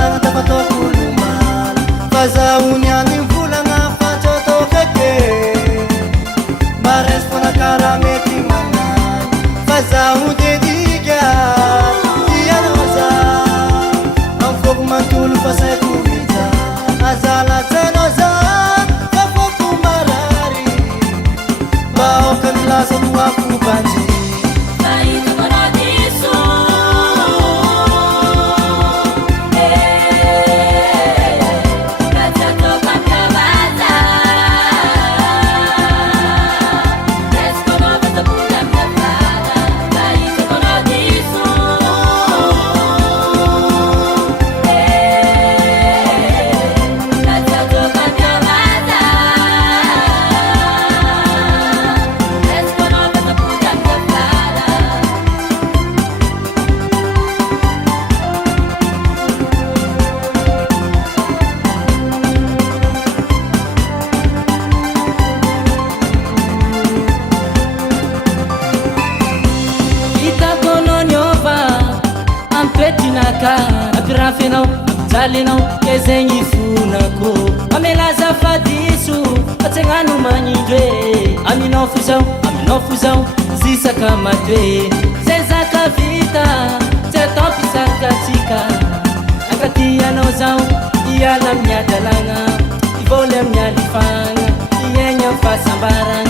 volagna tafatoko lumaly fazaho niany volagna fatsotao kake maresy fanakara mety magnany fazaho dedika tianao za amfoko mantolo fasaiko miza azalatsanao za fafoko marary baoka milasa moako banjy apirafenao apijalenao kezegny fonako amelaza fadiso atsegnano magnindro e aminao fozao zisaka matoe zay zaka vita tsy atao pisarikatsika akatianao zao iala amin'ny adalagna ivoly amin'ny alifagna iegna fahasambaragna